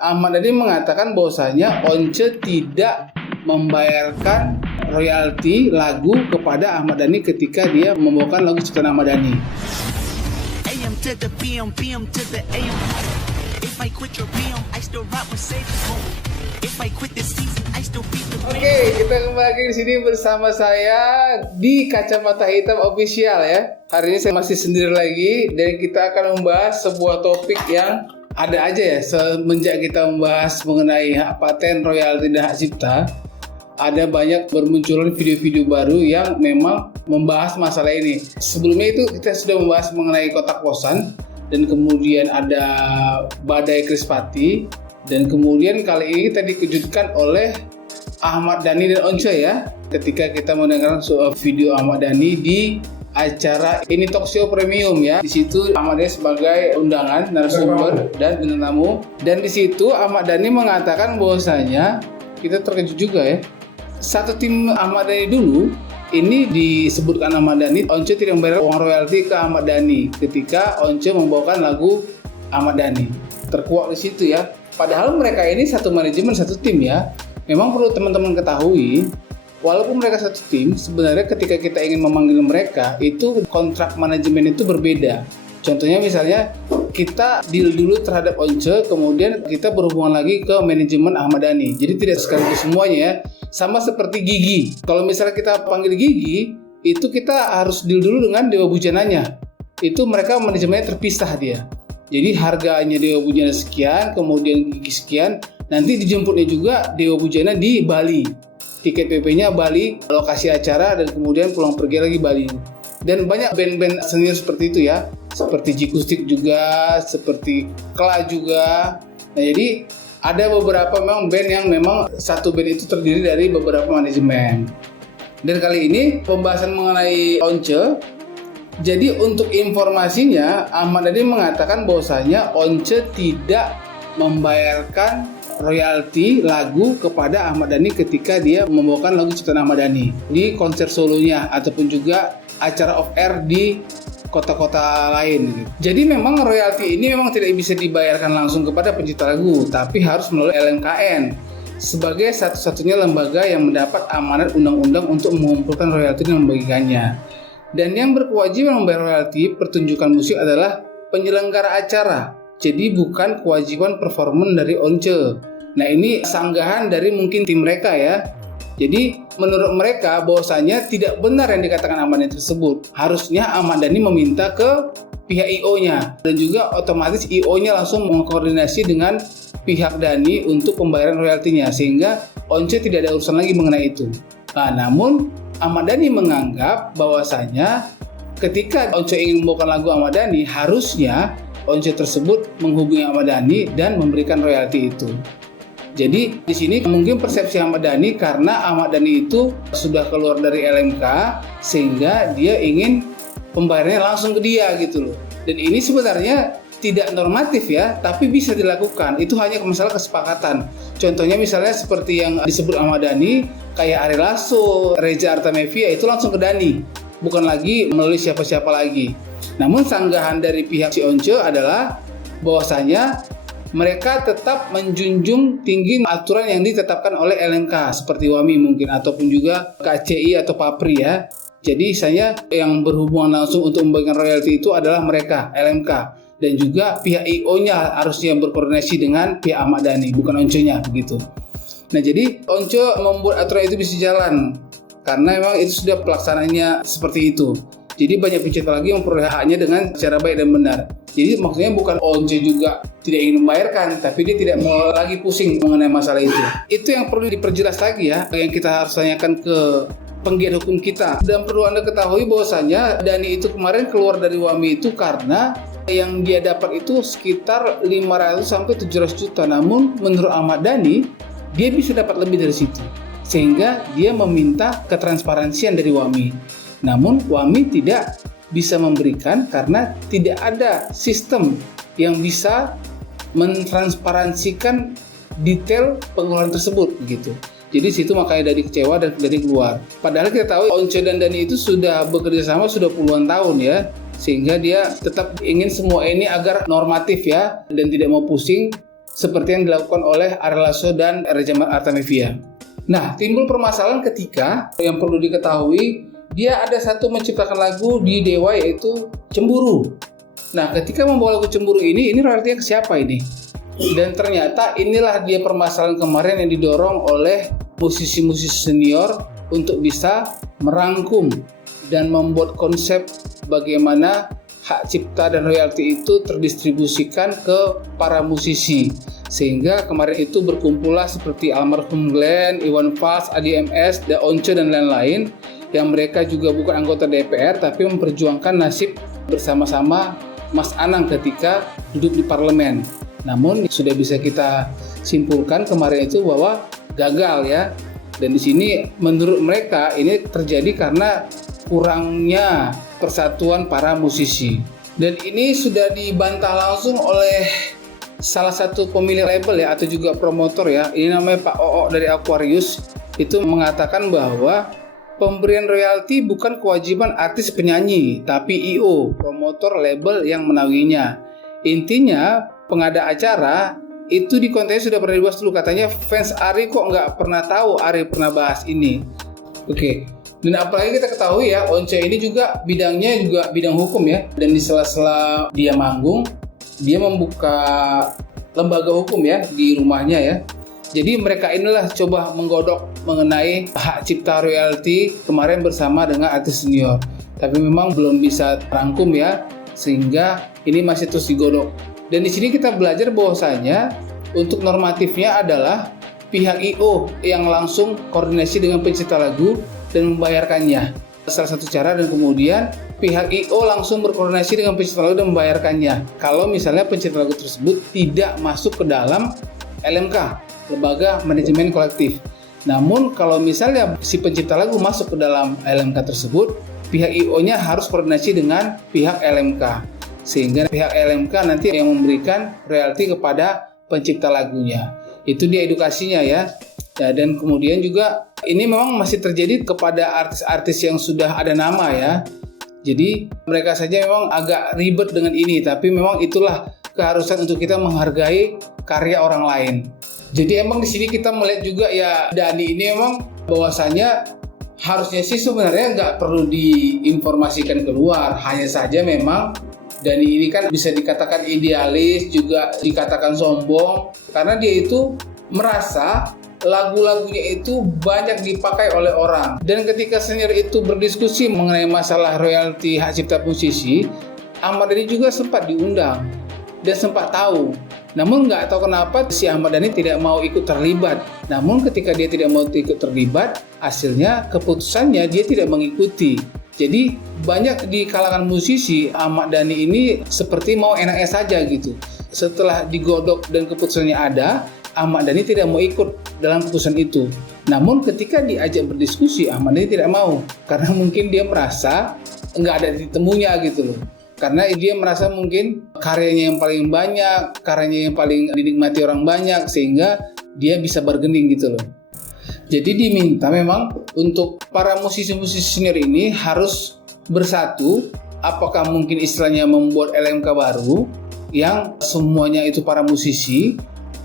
Ahmad Dhani mengatakan bahwasanya Once tidak membayarkan royalti lagu kepada Ahmad Dhani ketika dia membawakan lagu ciptaan Ahmad Dhani. AM to the PM, PM to the AM. If I quit your PM, I still rap with Save Home. If I quit this season, I still beat the Oke, kita kembali lagi di sini bersama saya di Kacamata Hitam Official ya. Hari ini saya masih sendiri lagi dan kita akan membahas sebuah topik yang ada aja ya semenjak kita membahas mengenai hak paten, royalti dan hak cipta. Ada banyak bermunculan video-video baru yang memang membahas masalah ini. Sebelumnya itu kita sudah membahas mengenai kotak kosan dan kemudian ada badai Krispati dan kemudian kali ini kita dikejutkan oleh Ahmad Dhani dan Once ya, ketika kita mendengarkan soal video Ahmad Dhani di acara ini Talk Show Premium ya. Di situ Ahmad Dhani sebagai undangan narasumber dan bintang tamu, dan di situ Ahmad Dhani mengatakan bahwasanya kita terkejut juga ya. Satu tim Ahmad Dhani dulu ini disebutkan Ahmad Dhani, Once tidak membayar uang royalti ke Ahmad Dhani ketika Once membawakan lagu Ahmad Dhani. Terkuak di situ ya. Padahal mereka ini satu manajemen, satu tim ya. Memang perlu teman-teman ketahui, walaupun mereka satu tim, sebenarnya ketika kita ingin memanggil mereka, itu kontrak manajemen itu berbeda. Contohnya misalnya, kita deal dulu terhadap Once, kemudian kita berhubungan lagi ke manajemen Ahmad Dhani. Jadi tidak sekaligus semuanya ya. Sama seperti Gigi. Kalau misalnya kita panggil Gigi, itu kita harus deal dulu dengan Dewa Bujananya. Itu mereka manajemennya terpisah dia. Jadi harganya Dewa Bujana sekian, kemudian Gigi sekian, nanti dijemputnya juga Dewa Bujana di Bali. Tiket PP-nya Bali, lokasi acara, dan kemudian pulang pergi lagi Bali. Dan banyak band-band senior seperti itu ya. Seperti Jikustik juga, seperti Kla juga. Nah jadi ada beberapa memang band yang memang satu band itu terdiri dari beberapa manajemen. Dan kali ini pembahasan mengenai Once. Jadi untuk informasinya, Ahmad Dhani mengatakan bahwasanya Once tidak membayarkan royalti lagu kepada Ahmad Dhani ketika dia membawakan lagu ciptaan Ahmad Dhani di konser solonya ataupun juga acara off air di kota-kota lain gitu. Jadi memang royalti ini memang tidak bisa dibayarkan langsung kepada pencipta lagu, tapi harus melalui LMKN sebagai satu-satunya lembaga yang mendapat amanat undang-undang untuk mengumpulkan royalti dan membagikannya. Dan yang berkewajiban membayar royalti pertunjukan musik adalah penyelenggara acara. Jadi bukan kewajiban performan dari Once. Nah ini sanggahan dari mungkin tim mereka ya. Jadi menurut mereka bahwasanya tidak benar yang dikatakan Ahmad Dhani tersebut. Harusnya Ahmad Dhani meminta ke pihak IO-nya dan juga otomatis IO-nya langsung mengkoordinasi dengan pihak Dhani untuk pembayaran royaltinya sehingga Once tidak ada urusan lagi mengenai itu. Nah, namun Ahmad Dhani menganggap bahwasanya ketika Once ingin membawakan lagu Ahmad Dhani, harusnya Once tersebut menghubungi Ahmad Dhani dan memberikan royalti itu. Jadi di sini mungkin persepsi Ahmad Dhani karena Ahmad Dhani itu sudah keluar dari LMK sehingga dia ingin pembayarannya langsung ke dia gitu loh. Dan ini sebenarnya tidak normatif ya, tapi bisa dilakukan. Itu hanya masalah kesepakatan. Contohnya misalnya seperti yang disebut Ahmad Dhani, kayak Ari Lasso, Reza Artamevia itu langsung ke Dhani, bukan lagi melalui siapa-siapa lagi. Namun sanggahan dari pihak si Once adalah bahwasanya mereka tetap menjunjung tinggi aturan yang ditetapkan oleh LMK seperti WAMI mungkin ataupun juga KCI atau PAPRI ya. Jadi misalnya yang berhubungan langsung untuk membagikan royalti itu adalah mereka LMK. Dan juga pihak IO-nya harusnya berkoordinasi dengan pihak Ahmad Dhani, bukan Once-nya begitu. Nah jadi Once membuat aturan itu bisa jalan karena memang itu sudah pelaksananya seperti itu. Jadi banyak pencipta lagi memperoleh haknya dengan cara baik dan benar. Jadi maksudnya bukan Once juga tidak ingin membayarkan, tapi dia tidak mau lagi pusing mengenai masalah itu. Itu yang perlu diperjelas lagi ya, yang kita harus tanyakan ke penggiat hukum kita. Dan perlu Anda ketahui bahwasanya Dhani itu kemarin keluar dari WAMI itu karena yang dia dapat itu sekitar 500 sampai 700 juta. Namun menurut Ahmad Dhani, dia bisa dapat lebih dari situ. Sehingga dia meminta ketransparansian dari WAMI. Namun WAMI tidak bisa memberikan karena tidak ada sistem yang bisa mentransparansikan detail pengeluaran tersebut begitu. Jadi situ makanya Dhani kecewa dan dari keluar. Padahal kita tahu Once dan Dhani itu sudah bekerja sama sudah puluhan tahun ya. Sehingga dia tetap ingin semua ini agar normatif ya dan tidak mau pusing seperti yang dilakukan oleh Ari Lasso dan Reza Artamevia. Nah, timbul permasalahan ketika yang perlu diketahui, dia ada satu menciptakan lagu di Dewa yaitu Cemburu. Nah, ketika membawa lagu Cemburu ini royaltinya ke siapa ini? Dan ternyata inilah dia permasalahan kemarin yang didorong oleh musisi-musisi senior untuk bisa merangkum dan membuat konsep bagaimana hak cipta dan royalti itu terdistribusikan ke para musisi. Sehingga kemarin itu berkumpullah seperti almarhum Glenn, Iwan Fals, Adi MS, Da Once dan lain-lain yang mereka juga bukan anggota DPR tapi memperjuangkan nasib bersama-sama Mas Anang ketika duduk di parlemen. Namun sudah bisa kita simpulkan kemarin itu bahwa gagal ya. Dan di sini menurut mereka ini terjadi karena kurangnya persatuan para musisi. Dan ini sudah dibantah langsung oleh salah satu pemilik label ya atau juga promotor ya. Ini namanya Pak Oo dari Aquarius, itu mengatakan bahwa pemberian royalti bukan kewajiban artis penyanyi, tapi IO, promotor label yang menaunginya. Intinya pengada acara itu di kontennya sudah pernah dibahas dulu, katanya fans Ari kok nggak pernah tahu Ari pernah bahas ini. Oke. Dan apalagi kita ketahui ya, Once ini juga bidangnya juga bidang hukum ya. Dan di sela-sela dia manggung, dia membuka lembaga hukum ya di rumahnya ya. Jadi mereka inilah coba menggodok mengenai hak cipta royalti kemarin bersama dengan artis senior. Tapi memang belum bisa rangkum ya, sehingga ini masih terus digodok. Dan di sini kita belajar bahwasanya untuk normatifnya adalah pihak IO yang langsung koordinasi dengan pencipta lagu dan membayarkannya. Salah satu cara, dan kemudian pihak IO langsung berkoordinasi dengan pencipta lagu dan membayarkannya. Kalau misalnya pencipta lagu tersebut tidak masuk ke dalam LMK, Lembaga Manajemen Kolektif. Namun kalau misalnya si pencipta lagu masuk ke dalam LMK tersebut, pihak IO-nya harus koordinasi dengan pihak LMK. Sehingga pihak LMK nanti yang memberikan royalti kepada pencipta lagunya. Itu dia edukasinya ya. Dan kemudian juga ini memang masih terjadi kepada artis-artis yang sudah ada nama ya. Jadi mereka saja memang agak ribet dengan ini, tapi memang itulah keharusan untuk kita menghargai karya orang lain. Jadi emang di sini kita melihat juga ya, Dani ini memang bahwasanya harusnya sih sebenarnya nggak perlu diinformasikan keluar. Hanya saja memang Dani ini kan bisa dikatakan idealis, juga dikatakan sombong, karena dia itu merasa lagu-lagunya itu banyak dipakai oleh orang. Dan ketika senior itu berdiskusi mengenai masalah royalti hak cipta musisi, Ahmad Dhani juga sempat diundang dan sempat tahu. Namun nggak tahu kenapa si Ahmad Dhani tidak mau ikut terlibat. Namun ketika dia tidak mau ikut terlibat, hasilnya keputusannya dia tidak mengikuti. Jadi banyak di kalangan musisi Ahmad Dhani ini seperti mau enaknya saja gitu. Setelah digodok dan keputusannya ada, Ahmad Dhani tidak mau ikut dalam keputusan itu. Namun ketika diajak berdiskusi, Ahmad Dhani tidak mau. Karena mungkin dia merasa nggak ada titik temunya gitu loh. Karena dia merasa mungkin karyanya yang paling banyak, karyanya yang paling dinikmati orang banyak, sehingga dia bisa bargaining gitu loh. Jadi diminta memang untuk para musisi-musisi senior ini harus bersatu. Apakah mungkin istilahnya membuat LMK baru yang semuanya itu para musisi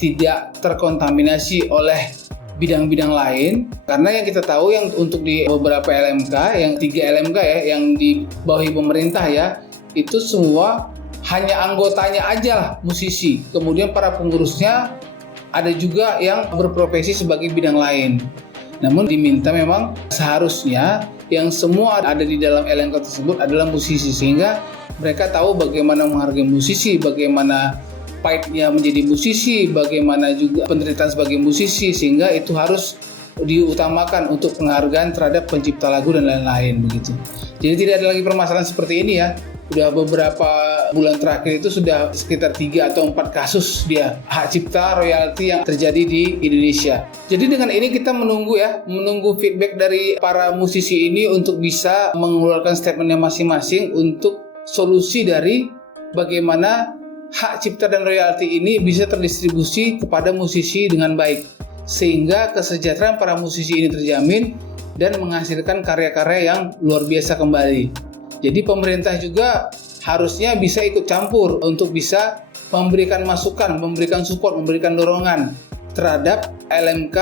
tidak terkontaminasi oleh bidang-bidang lain. Karena yang kita tahu yang untuk di beberapa LMK, yang 3 LMK ya, yang dibawahi pemerintah ya, itu semua hanya anggotanya aja lah musisi. Kemudian para pengurusnya ada juga yang berprofesi sebagai bidang lain. Namun diminta memang seharusnya yang semua ada di dalam LMK tersebut adalah musisi, sehingga mereka tahu bagaimana menghargai musisi, bagaimana pahitnya menjadi musisi, bagaimana juga penderitaan sebagai musisi, sehingga itu harus diutamakan untuk penghargaan terhadap pencipta lagu dan lain-lain begitu. Jadi tidak ada lagi permasalahan seperti ini ya. Udah beberapa bulan terakhir itu sudah sekitar 3 atau 4 kasus dia hak cipta royalti yang terjadi di Indonesia. Jadi dengan ini kita menunggu feedback dari para musisi ini untuk bisa mengeluarkan statementnya masing-masing untuk solusi dari bagaimana hak cipta dan royalti ini bisa terdistribusi kepada musisi dengan baik, sehingga kesejahteraan para musisi ini terjamin dan menghasilkan karya-karya yang luar biasa kembali. Jadi pemerintah juga harusnya bisa ikut campur untuk bisa memberikan masukan, memberikan support, memberikan dorongan terhadap LMK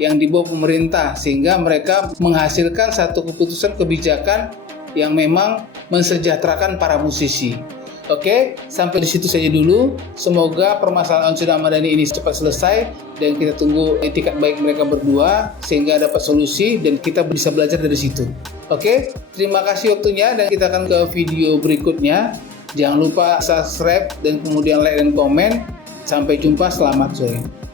yang dibawa pemerintah, sehingga mereka menghasilkan satu keputusan kebijakan yang memang mensejahterakan para musisi. Oke, sampai di situ saja dulu. Semoga permasalahan Onsud Ahmad Dhani ini cepat selesai dan kita tunggu etikat baik mereka berdua sehingga dapat solusi dan kita bisa belajar dari situ. Oke, terima kasih waktunya dan kita akan ke video berikutnya. Jangan lupa subscribe dan kemudian like dan komen. Sampai jumpa, selamat sore.